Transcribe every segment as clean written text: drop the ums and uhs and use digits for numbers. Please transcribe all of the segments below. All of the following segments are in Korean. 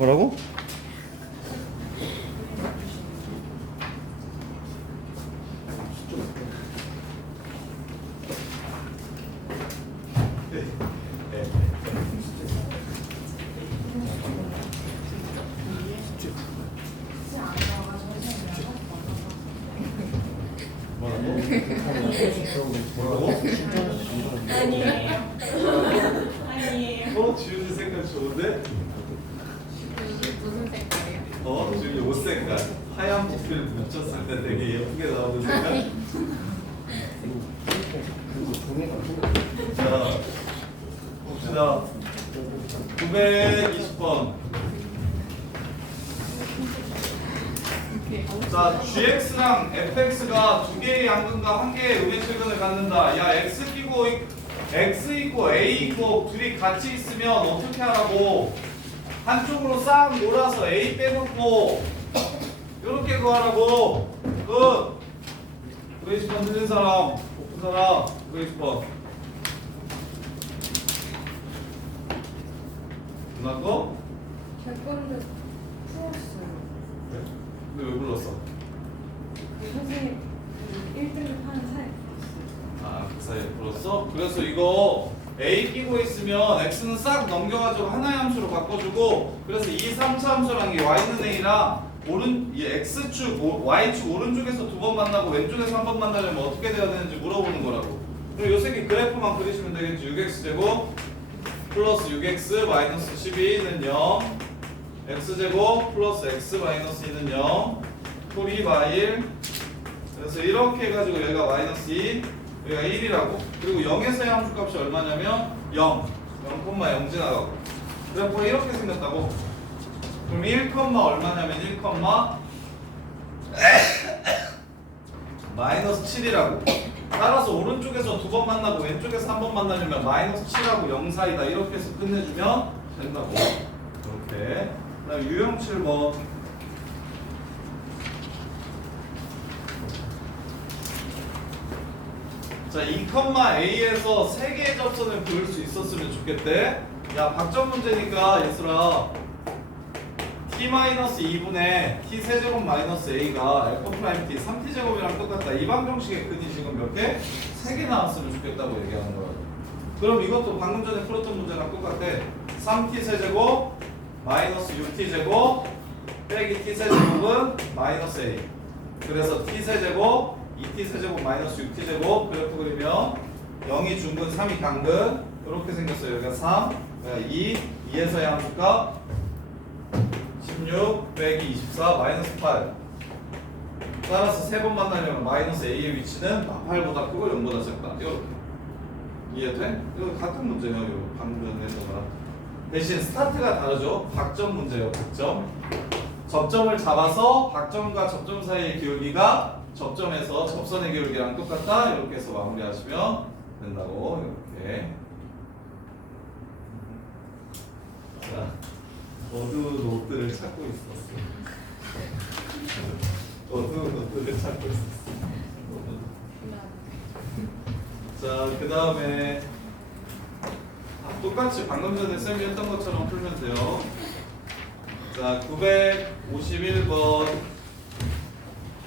뭐라고? 뭐라고? 아니에요. 아니에요. 지훈이 색깔 좋은데? 무슨 색깔이요? 지훈이 옷 색깔 하얀 부피를 묻혔을 때 되게 예쁘게 나오는 색깔? 자, 봅시다. 920번. 자, gx랑 fx가 두 개의 양근과 한 개의 음의 실근을 갖는다. 야, x 있고 a 있고 둘이 같이 있으면 어떻게 하라고? 한쪽으로 싹 몰아서 a 빼놓고 이렇게 구하라고. 끝. 920번 틀린 사람, 높은 사람, 920번. 누나 거? 제 거를 풀었어요. 그래? 근데 왜 불렀어? 선생님 1등급 하는 사이 아, 그 사이에 불렀어? 그래서 이거 A 끼고 있으면 X는 싹 넘겨가지고 하나의 함수로 바꿔주고, 그래서 이 3차 함수랑 이 Y는 A랑 이 X축, Y축 오른쪽에서 두 번 만나고 왼쪽에서 한 번 만나려면 어떻게 돼야 되는지 물어보는 거라고. 그럼 요 새끼 그래프만 그리시면 되겠지. 6X제곱 플러스 6X 마이너스 12는 0, X제곱 플러스 X 마이너스 2는 0, 콜2 마일. 그래서 이렇게 해가지고 여기가 마이너스 2, 여기가 1이라고. 그리고 0에서의 함수값이 얼마냐면 0, 0,0 지나가고. 그래프가 이렇게 생겼다고. 그럼 1, 얼마냐면 1, 마이너스 7이라고. 따라서 오른쪽에서 두 번 만나고 왼쪽에서 한 번 만나려면 마이너스 7하고 0 사이다. 이렇게 해서 끝내주면 된다고. 이렇게. 그다음 유형 7번. 자, 2,a에서 3개의 접선을 그을 수 있었으면 좋겠대. 야, 박점 문제니까 얘들아, t-2분의 t 세제곱 마이너스 a가 f'(t) 3t제곱이랑 똑같다. 이 방정식의 근이 지금 몇 개? 3개 나왔으면 좋겠다고 얘기하는 거야. 그럼 이것도 방금 전에 풀었던 문제랑 똑같아. 3t 세제곱 마이너스 6t제곱 빼기 t 세제곱은 마이너스 a. 그래서 t 세제곱 2t 세제곱 마이너스 6t제곱 그래프 그리면 0이 중근 3이 강근 이렇게 생겼어요. 여기가 3, 여기가 2, 2에서의 함수값 16 빼기 24 마이너스 8. 따라서 세 번 만나려면 마이너스 a의 위치는 8보다 크고 0보다 작다. 이렇게 이해돼? 이거 같은 문제예요. 이거 방금 전에 했던 거랑 대신 스타트가 다르죠. 박점 문제예요. 박점. 접점을 잡아서 박점과 접점 사이의 기울기가 접점에서 접선의 기울기랑 똑같다. 이렇게 해서 마무리하시면 된다고. 이렇게. 자, 어두운 노트를 찾고 있었어. 어두운 노트를 찾고 있었어. 자, 그 다음에 똑같이 방금 전에 쌤이 했던 것처럼 풀면 돼요. 자, 951번.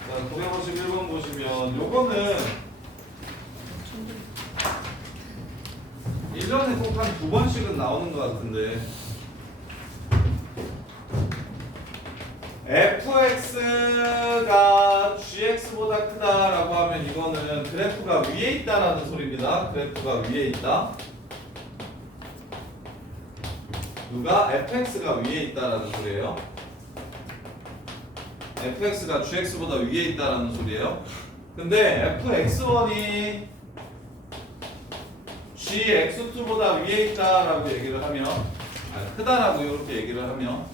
자, 951번 보시면 요거는 1년에 꼭 한 2번씩은 나오는 것 같은데, fx가 gx보다 크다라고 하면 이거는 그래프가 위에 있다라는 소리입니다. 그래프가 위에 있다. 누가? fx가 위에 있다라는 소리예요. fx가 gx보다 위에 있다라는 소리예요. 근데 fx1이 gx2보다 위에 있다라고 얘기를 하면, 크다라고 이렇게 얘기를 하면,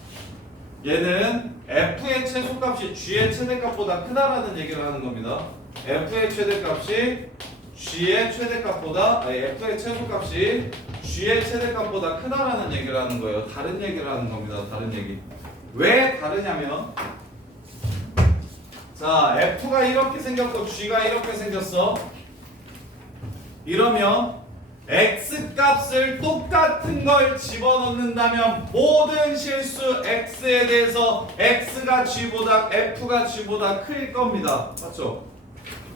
얘는 f의 최소값이 g의 최대값보다 크다라는 얘기를 하는 겁니다. f의 최대값이 g의 최대값보다, f의 최소값이 g의 최대값보다 크다라는 얘기를 하는 거예요. 다른 얘기를 하는 겁니다. 다른 얘기. 왜 다르냐면, 자, f가 이렇게 생겼고 g가 이렇게 생겼어. 이러면 x 값을 똑같은 걸 집어넣는다면 모든 실수 x에 대해서 x가 g보다 f가 g보다 클 겁니다. 맞죠?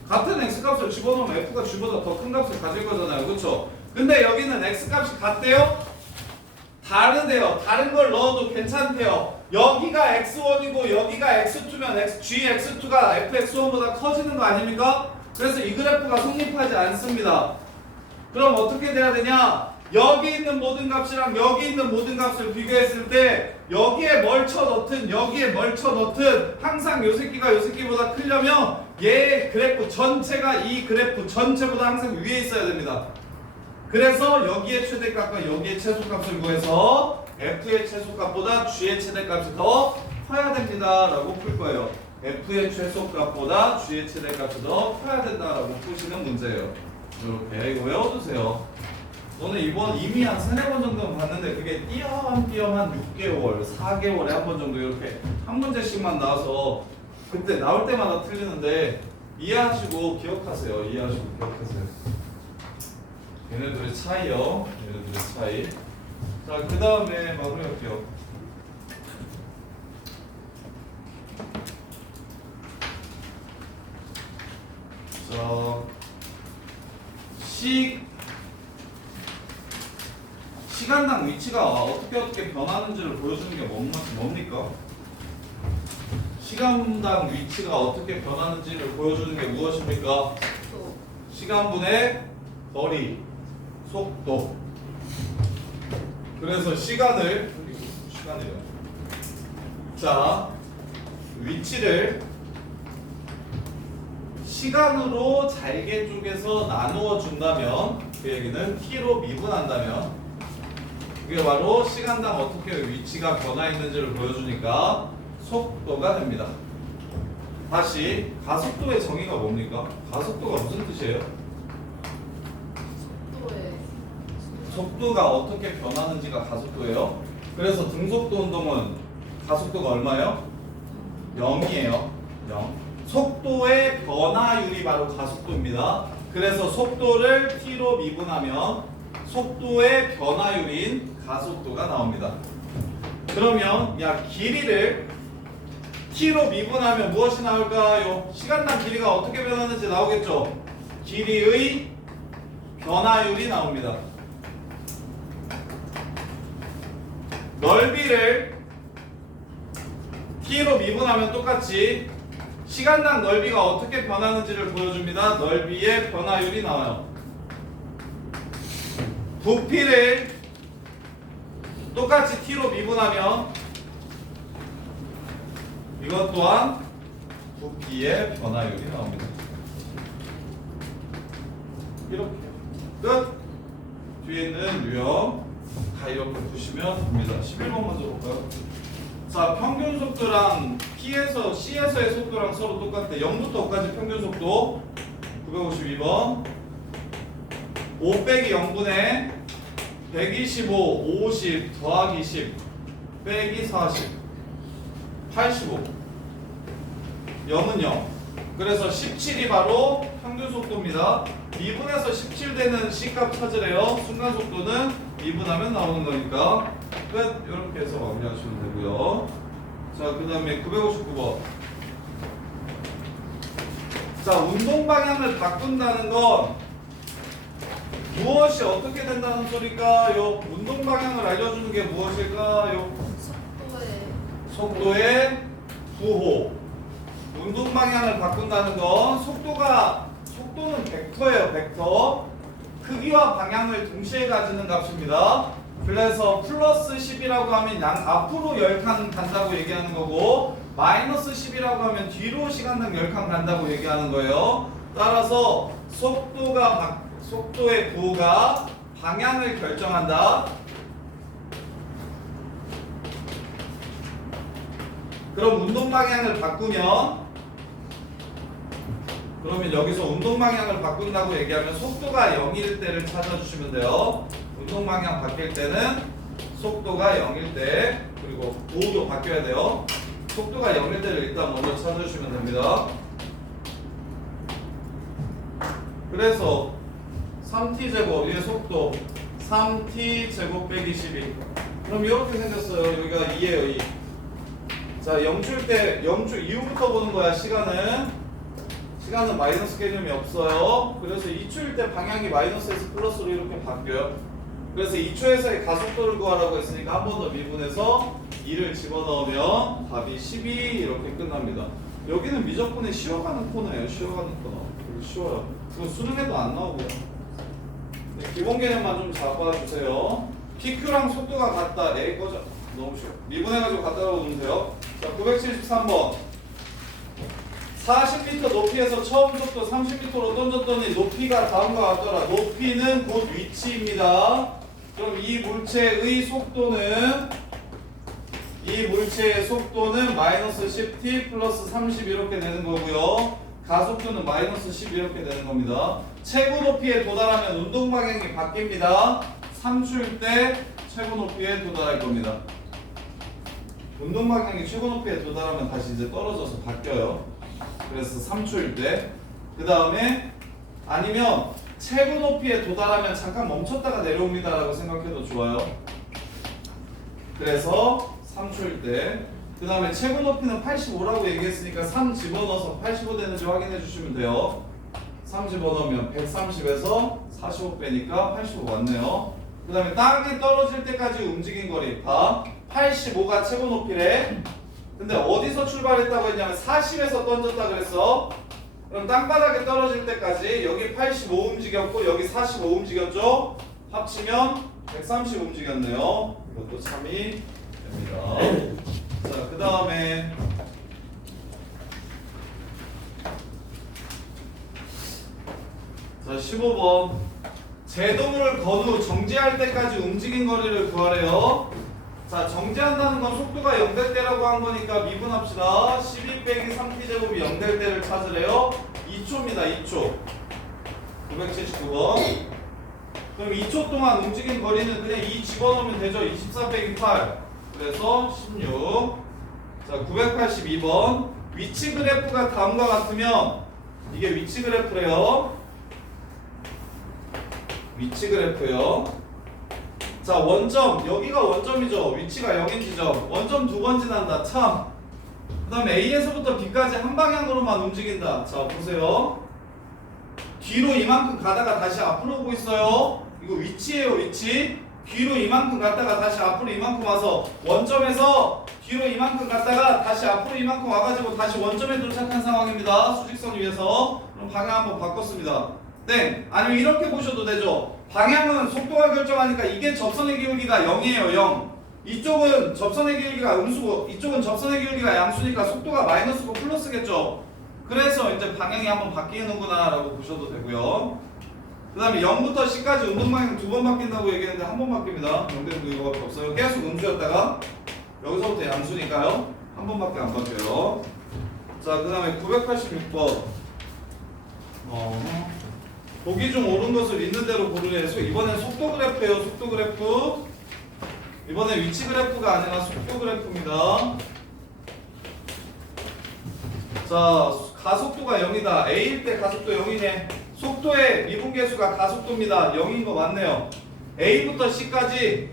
같은 x 값을 집어넣으면 f가 g보다 더 큰 값을 가질 거잖아요. 그렇죠? 근데 여기는 x 값이 같대요? 다르대요. 다른 걸 넣어도 괜찮대요. 여기가 x1이고 여기가 x2면 gx2가 fx1보다 커지는 거 아닙니까? 그래서 이 그래프가 성립하지 않습니다. 그럼 어떻게 돼야 되냐? 여기 있는 모든 값이랑 여기 있는 모든 값을 비교했을 때 여기에 뭘 쳐넣든 여기에 뭘 쳐넣든 항상 요 새끼가 요 새끼보다 크려면 얘 그래프 전체가 이 그래프 전체보다 항상 위에 있어야 됩니다. 그래서 여기에 최대값과 여기에 최소값을 구해서 f의 최소값보다 g의 최대값이 더 커야 됩니다 라고 풀 거예요. f의 최소값보다 g의 최대값이 더 커야 된다라고 푸시는 문제예요. 이렇게 이거 외워두세요. 저는 이번 이미 한 3-4번 정도는 봤는데 그게 띄엄띄엄 한 6개월, 4개월에 한 번 정도 이렇게 한 문제씩만 나와서 그때 나올 때마다 틀리는데 이해하시고 기억하세요. 이해하시고 기억하세요. 얘네들의 차이요. 얘네들의 차이. 자, 그 다음에 마무리할게요. 자, 시간당 위치가 어떻게 변하는지를 보여주는 게 뭡니까? 시간당 위치가 어떻게 변하는지를 보여주는 게 무엇입니까? 시간분의 거리, 속도. 그래서 시간이요. 자, 위치를 시간으로 잘게 쪼개서 나누어 준다면 그 얘기는 t로 미분한다면 그게 바로 시간당 어떻게 위치가 변화했는지를 보여주니까 속도가 됩니다. 다시 가속도의 정의가 뭡니까? 가속도가 무슨 뜻이에요? 속도가 어떻게 변하는지가 가속도예요. 그래서 등속도 운동은 가속도가 얼마예요? 0이에요. 0. 속도의 변화율이 바로 가속도입니다. 그래서 속도를 t로 미분하면 속도의 변화율인 가속도가 나옵니다. 그러면 길이를 t로 미분하면 무엇이 나올까요? 시간당 길이가 어떻게 변하는지 나오겠죠? 길이의 변화율이 나옵니다. 넓이를 t로 미분하면 똑같이 시간당 넓이가 어떻게 변하는지를 보여줍니다. 넓이의 변화율이 나와요. 부피를 똑같이 t로 미분하면 이것 또한 부피의 변화율이 나옵니다. 이렇게 끝. 뒤에 있는 유형 다 이렇게 보시면 됩니다. 11번 먼저 볼까요? 자, 평균 속도랑 P에서 C에서의 속도랑 서로 똑같대. 0부터 5까지 평균 속도 952번 5 빼기 0분의 125, 50 더하기 10 빼기 40 85 0은 0. 그래서 17이 바로 평균 속도입니다. 2분에서 17 되는 C값 찾으래요. 순간 속도는 2분하면 나오는 거니까 끝. 이렇게 해서 마무리하시면 되고요. 자, 그 다음에 959번. 자, 운동 방향을 바꾼다는 건 무엇이 어떻게 된다는 소리일까요? 운동 방향을 알려주는 게 무엇일까요? 속도의 부호. 운동 방향을 바꾼다는 건 속도는 벡터예요. 벡터. 크기와 방향을 동시에 가지는 값입니다. 그래서 플러스 10이라고 하면 앞으로 10칸 간다고 얘기하는 거고 마이너스 10이라고 하면 뒤로 시간당 10칸 간다고 얘기하는 거예요. 따라서 속도의 부호가 방향을 결정한다. 그럼 운동 방향을 바꾸면 여기서 운동 방향을 바꾼다고 얘기하면 속도가 0일 때를 찾아주시면 돼요. 운동 방향 바뀔 때는 속도가 0일 때 그리고 부호도 바뀌어야 돼요. 속도가 0일 때를 일단 먼저 찾아주시면 됩니다. 그래서 3t 3t 제곱 얘 속도 3t 제곱 빼기 12. 그럼 이렇게 생겼어요. 여기가 2예요. 2. 자 0줄 때 0줄 이후부터 보는 거야. 시간은 마이너스 개념이 없어요. 그래서 2초일 때 방향이 마이너스에서 플러스로 이렇게 바뀌어요. 그래서 2초에서의 가속도를 구하라고 했으니까 한 번 더 미분해서 2를 집어넣으면 답이 12 이렇게 끝납니다. 여기는 미적분의 쉬어가는 코너예요. 쉬어가는 코너. 이거 쉬워요. 이거 수능에도 안 나오고요. 네, 기본 개념만 좀 잡아주세요. PQ랑 속도가 같다. A 거죠. 너무 쉬워. 미분해가지고 같다고 놓으세요. 자, 973번. 40m 높이에서 처음 속도 30m로 던졌더니 높이가 다음과 같더라. 높이는 곧 위치입니다. 그럼 이 물체의 속도는 마이너스 10t 플러스 30 이렇게 되는 거고요. 가속도는 마이너스 10 이렇게 되는 겁니다. 최고 높이에 도달하면 운동 방향이 바뀝니다. 3초일 때 최고 높이에 도달할 겁니다. 운동 방향이 최고 높이에 도달하면 다시 이제 떨어져서 바뀌어요. 그래서 3초일 때. 그 다음에 아니면 최고 높이에 도달하면 잠깐 멈췄다가 내려옵니다 라고 생각해도 좋아요. 그래서 3초일 때. 그 다음에 최고 높이는 85라고 얘기했으니까 3 집어넣어서 85 되는지 확인해 주시면 돼요. 3 집어넣으면 130에서 45 빼니까 85 맞네요. 그 다음에 땅이 떨어질 때까지 움직인 거리. 봐. 85가 최고 높이래. 근데 어디서 출발했다고 했냐면 40에서 던졌다 그랬어. 그럼 땅바닥에 떨어질 때까지 여기 85 움직였고 여기 45 움직였죠. 합치면 130 움직였네요. 이것도 참이 됩니다. 자, 그 다음에 자 15번 제동을 건 후 정지할 때까지 움직인 거리를 구하래요. 자, 정지한다는 건 속도가 0 될 때라고 한 거니까 미분합시다. 12 빼기 3t 제곱이 0 될 때를 찾으래요. 2초입니다. 2초. 979번. 그럼 2초 동안 움직인 거리는 그냥 2 집어넣으면 되죠. 24 빼기 8. 그래서 16. 자, 982번. 위치 그래프가 다음과 같으면 이게 위치 그래프래요. 위치 그래프요. 자, 원점, 여기가 원점이죠. 위치가 0인 지점. 원점 두 번 지난다. 참. 그 다음에 A에서부터 B까지 한 방향으로만 움직인다. 자, 보세요. 뒤로 이만큼 가다가 다시 앞으로 오고 있어요. 이거 위치예요, 위치. 뒤로 이만큼 갔다가 다시 앞으로 이만큼 와서 원점에서 뒤로 이만큼 갔다가 다시 앞으로 이만큼 와가지고 다시 원점에 도착한 상황입니다. 수직선 위에서. 그럼 방향 한번 바꿨습니다. 네. 아니면 이렇게 보셔도 되죠. 방향은 속도가 결정하니까 이게 접선의 기울기가 0이에요. 0. 이쪽은 접선의 기울기가 음수고 이쪽은 접선의 기울기가 양수니까 속도가 마이너스고 플러스겠죠. 그래서 이제 방향이 한번 바뀌는구나 라고 보셔도 되고요. 그 다음에 0부터 C까지 운동 방향 두 번 바뀐다고 얘기했는데 한 번 바뀝니다. 0되는 이거밖에 없어요. 계속 음수였다가 여기서부터 양수니까요. 한 번밖에 안 바뀌어요. 자, 그 다음에 986번. 보기 중 옳은 것을 있는 대로 고르래. 이번엔 속도 그래프예요. 속도 그래프. 이번엔 위치 그래프가 아니라 속도 그래프입니다. 자, 가속도가 0이다. A일 때 가속도 0이네. 속도의 미분계수가 가속도입니다. 0인 거 맞네요. A부터 C까지.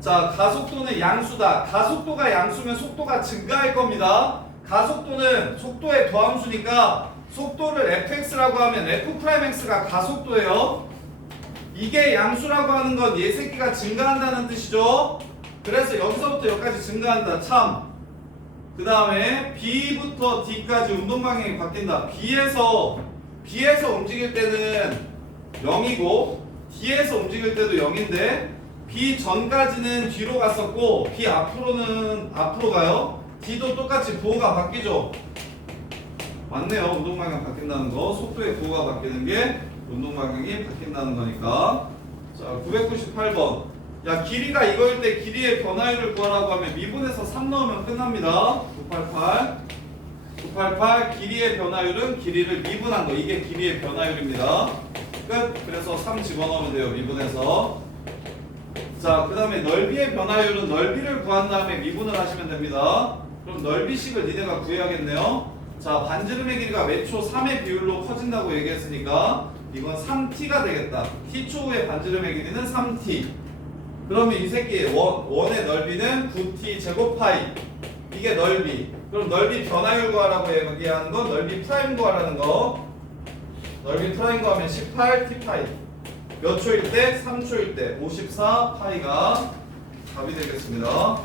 자, 가속도는 양수다. 가속도가 양수면 속도가 증가할 겁니다. 가속도는 속도의 더함수니까 속도를 fx라고 하면 f'x가 가속도예요. 이게 양수라고 하는 건 얘 새끼가 증가한다는 뜻이죠. 그래서 여기서부터 여기까지 증가한다. 참. 그 다음에 B부터 D까지 운동 방향이 바뀐다. B에서 움직일 때는 0이고 D에서 움직일 때도 0인데 B 전까지는 뒤로 갔었고 B 앞으로는 앞으로 가요. D도 똑같이 부호가 바뀌죠. 맞네요. 운동 방향 바뀐다는 거. 속도의 부호가 바뀌는 게 운동 방향이 바뀐다는 거니까. 자, 998번. 야, 길이가 이거일 때 길이의 변화율을 구하라고 하면 미분에서 3 넣으면 끝납니다. 988 길이의 변화율은 길이를 미분한 거. 이게 길이의 변화율입니다. 끝. 그래서 3 집어넣으면 돼요. 미분해서. 자, 그 다음에 넓이의 변화율은 넓이를 구한 다음에 미분을 하시면 됩니다. 그럼 넓이식을 니네가 구해야겠네요. 자, 반지름의 길이가 매초 3의 비율로 커진다고 얘기했으니까 이건 3t가 되겠다. t초의 반지름의 길이는 3t. 그러면 이 새끼의 원의 넓이는 9t 제곱 파이. 이게 넓이. 그럼 넓이 변화율 구하라고 얘기하는 건 넓이 프라임 구하라는 거. 넓이 프라임 구하면 18t 파이. 몇 초일 때? 3초일 때 54 파이가 답이 되겠습니다.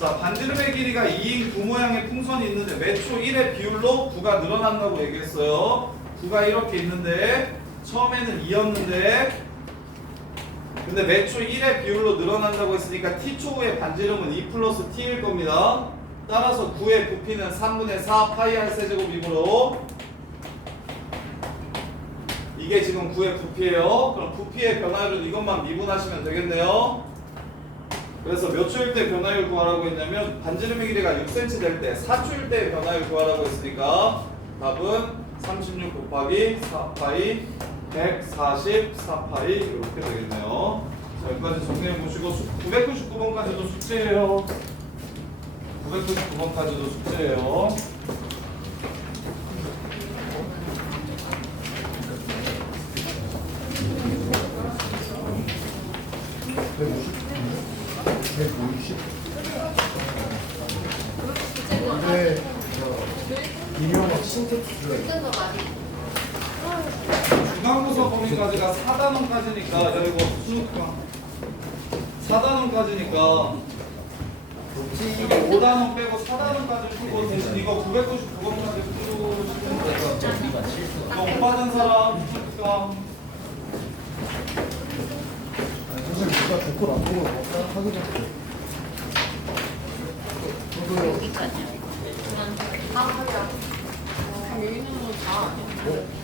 자, 반지름의 길이가 2인 9 모양의 풍선이 있는데 매초 1의 비율로 9가 늘어난다고 얘기했어요. 9가 이렇게 있는데 처음에는 2였는데 근데 매초 1의 비율로 늘어난다고 했으니까 t초 후의 반지름은 2 플러스 t일 겁니다. 따라서 9의 부피는 3분의 4 파이 r 세제곱이므로 이게 지금 9의 부피예요. 그럼 부피의 변화율은 이것만 미분하시면 되겠네요. 그래서 몇 초일 때 변화율 구하라고 했냐면 반지름의 길이가 6cm 될 때 4초일 때 변화율 구하라고 했으니까 답은 36 곱하기 4파이 144파이 이렇게 되겠네요. 자, 여기까지 정리해 보시고 999번까지도 숙제예요. 999번까지도 숙제예요. 근데 이명박 신텍스가 있어. 중간고사 범위까지가 4단원까지니까 야 이거 수능과 4단원까지니까 이게 5단원 빼고 4단원까지 풀고 대신 이거 999번까지 풀고 싶은데 이거 못 받은 사람 있을까? 사실 누가 조건 안 보고 뭐 하기도 하고. 저도요. 여기까지요. 다 하려. 여기는 뭐다 아니야.